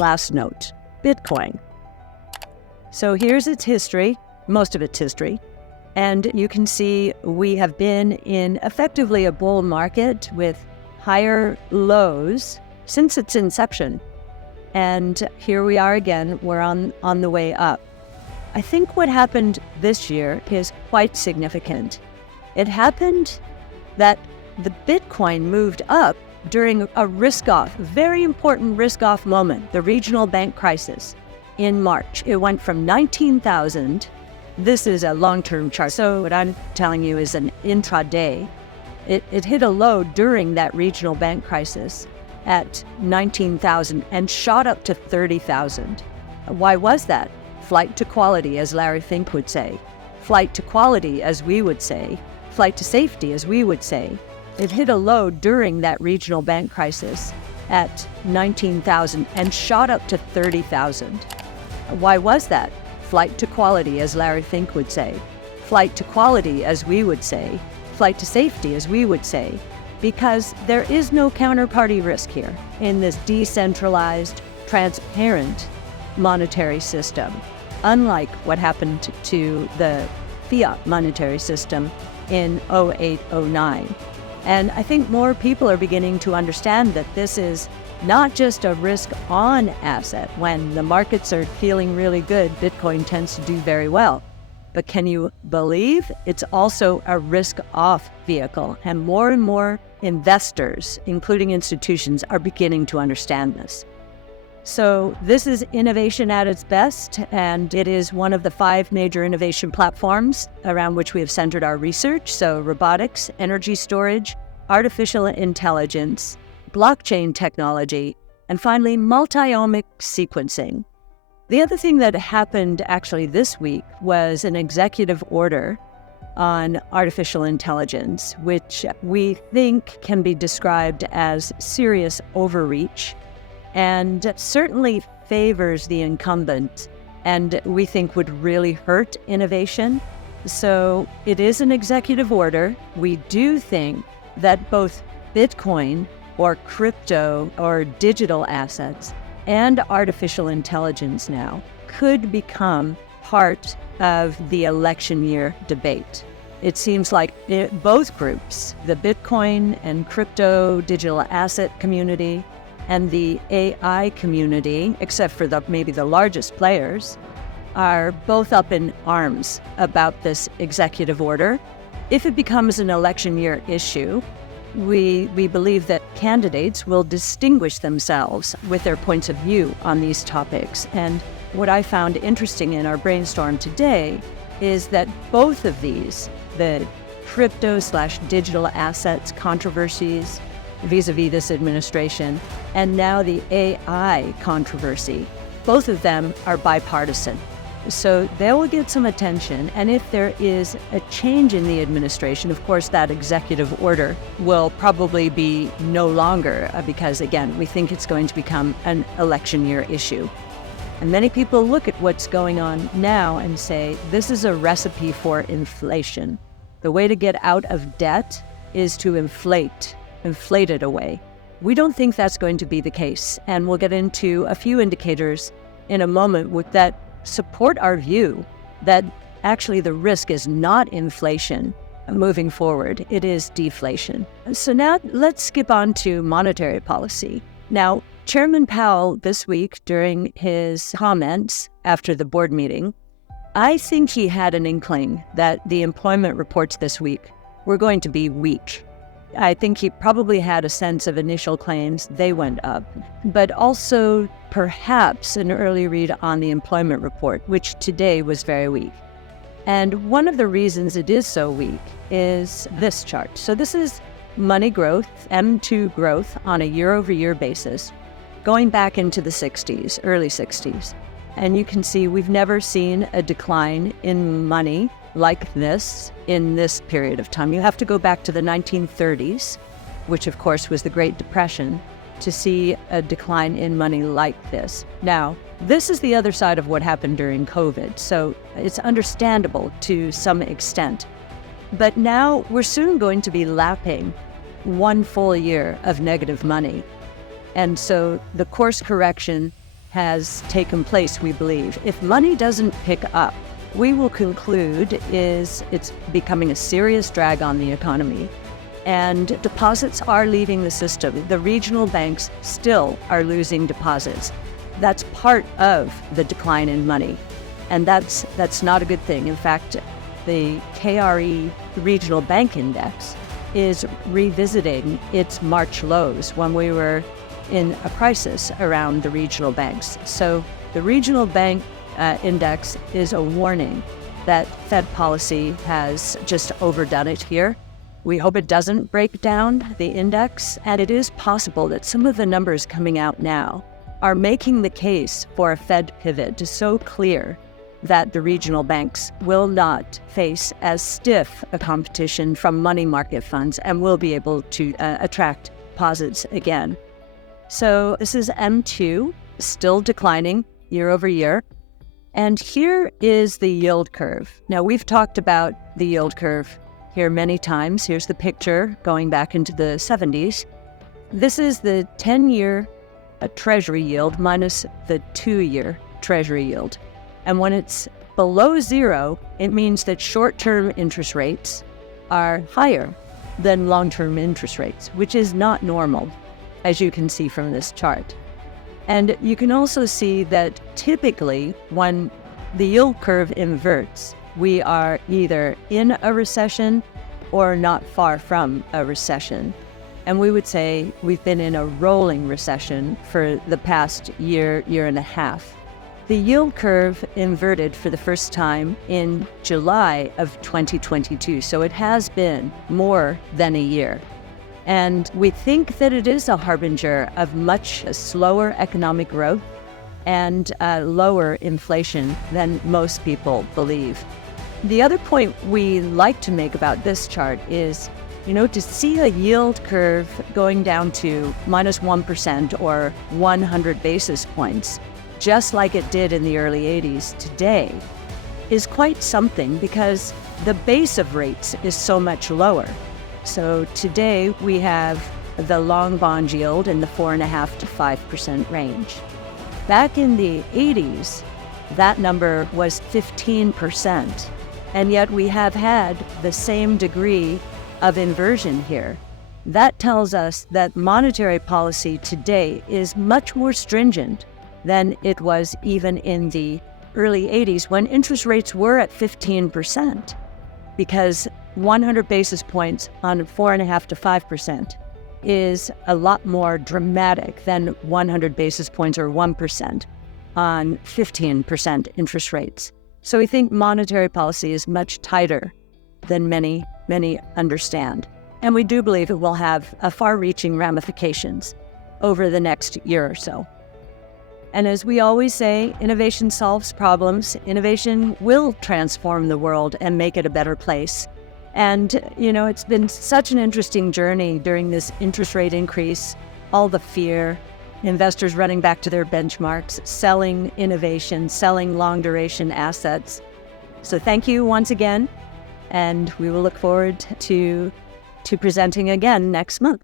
Last note, Bitcoin. So here's its history, most of its history. And you can see we have been in effectively a bull market with higher lows since its inception. And here we are again, we're on the way up. I think what happened this year is quite significant. It happened that the Bitcoin moved up during a risk-off, very important risk-off moment, the regional bank crisis in March. It went from 19,000. This is a long-term chart. So what I'm telling you is an intraday. It hit a low during that regional bank crisis at 19,000 and shot up to 30,000. Why was that? Flight to quality, as Larry Fink would say. Flight to quality, as we would say. Flight to safety, as we would say. It hit a low during that regional bank crisis at 19,000 and shot up to 30,000. Why was that? Flight to quality, as Larry Fink would say. Flight to quality, as we would say. Flight to safety, as we would say. Because there is no counterparty risk here in this decentralized, transparent monetary system, unlike what happened to the fiat monetary system in 08-09. And I think more people are beginning to understand that this is not just a risk-on asset. When the markets are feeling really good, Bitcoin tends to do very well. But can you believe it's also a risk-off vehicle? And more investors, including institutions, are beginning to understand this. So this is innovation at its best, and it is one of the 5 major innovation platforms around which we have centered our research. So robotics, energy storage, artificial intelligence, blockchain technology, and finally, multi-omic sequencing. The other thing that happened actually this week was an executive order on artificial intelligence, which we think can be described as serious overreach and certainly favors the incumbent, and we think would really hurt innovation. So it is an executive order. We do think that both Bitcoin or crypto or digital assets and artificial intelligence now could become part of the election year debate. It seems like both groups, the Bitcoin and crypto digital asset community and the AI community, except for maybe the largest players, are both up in arms about this executive order. If it becomes an election year issue, we believe that candidates will distinguish themselves with their points of view on these topics. And what I found interesting in our brainstorm today is that both of these, the crypto/digital assets controversies vis-a-vis this administration, and now the AI controversy, both of them are bipartisan. So they will get some attention, and if there is a change in the administration, of course that executive order will probably be no longer because, again, we think it's going to become an election year issue. And many people look at what's going on now and say, this is a recipe for inflation. The way to get out of debt is to inflate it away. We don't think that's going to be the case, and we'll get into a few indicators in a moment that support our view that actually the risk is not inflation moving forward, it is deflation. So now let's skip on to monetary policy. Now, Chairman Powell this week during his comments after the board meeting, I think he had an inkling that the employment reports this week were going to be weak. I think he probably had a sense of initial claims, they went up, but also perhaps an early read on the employment report, which today was very weak. And one of the reasons it is so weak is this chart. So this is money growth, M2 growth on a year-over-year basis, going back into the 60s, early 60s. And you can see we've never seen a decline in money like this in this period of time. You have to go back to the 1930s, which of course was the Great Depression, to see a decline in money like this. Now, this is the other side of what happened during COVID, so it's understandable to some extent. But now we're soon going to be lapping one full year of negative money. And so the course correction has taken place, we believe. If money doesn't pick up, we will conclude it's becoming a serious drag on the economy. And deposits are leaving the system. The regional banks still are losing deposits. That's part of the decline in money. And that's not a good thing. In fact, the KRE Regional Bank Index is revisiting its March lows when we were in a crisis around the regional banks. So the regional bank index is a warning that Fed policy has just overdone it here. We hope it doesn't break down the index, and it is possible that some of the numbers coming out now are making the case for a Fed pivot so clear that the regional banks will not face as stiff a competition from money market funds and will be able to attract deposits again. So this is M2, still declining year over year. And here is the yield curve. Now, we've talked about the yield curve here many times. Here's the picture going back into the 70s. This is the 10-year Treasury yield minus the 2-year Treasury yield. And when it's below zero, it means that short-term interest rates are higher than long-term interest rates, which is not normal, as you can see from this chart. And you can also see that typically when the yield curve inverts, we are either in a recession or not far from a recession. And we would say we've been in a rolling recession for the past year and a half. The yield curve inverted for the first time in July of 2022, so it has been more than a year. And we think that it is a harbinger of much slower economic growth and lower inflation than most people believe. The other point we like to make about this chart is, to see a yield curve going down to minus 1% or 100 basis points, just like it did in the early 80s today, is quite something because the base of rates is so much lower. So today we have the long bond yield in the 4.5% to 5% range. Back in the 80s, that number was 15%. And yet we have had the same degree of inversion here. That tells us that monetary policy today is much more stringent than it was even in the early 80s when interest rates were at 15%, because 100 basis points on 4.5% to 5% is a lot more dramatic than 100 basis points or 1% on 15% interest rates. So we think monetary policy is much tighter than many understand. And we do believe it will have far-reaching ramifications over the next year or so. And as we always say, innovation solves problems. Innovation will transform the world and make it a better place. And, it's been such an interesting journey during this interest rate increase, all the fear, investors running back to their benchmarks, selling innovation, selling long-duration assets. So thank you once again, and we will look forward to presenting again next month.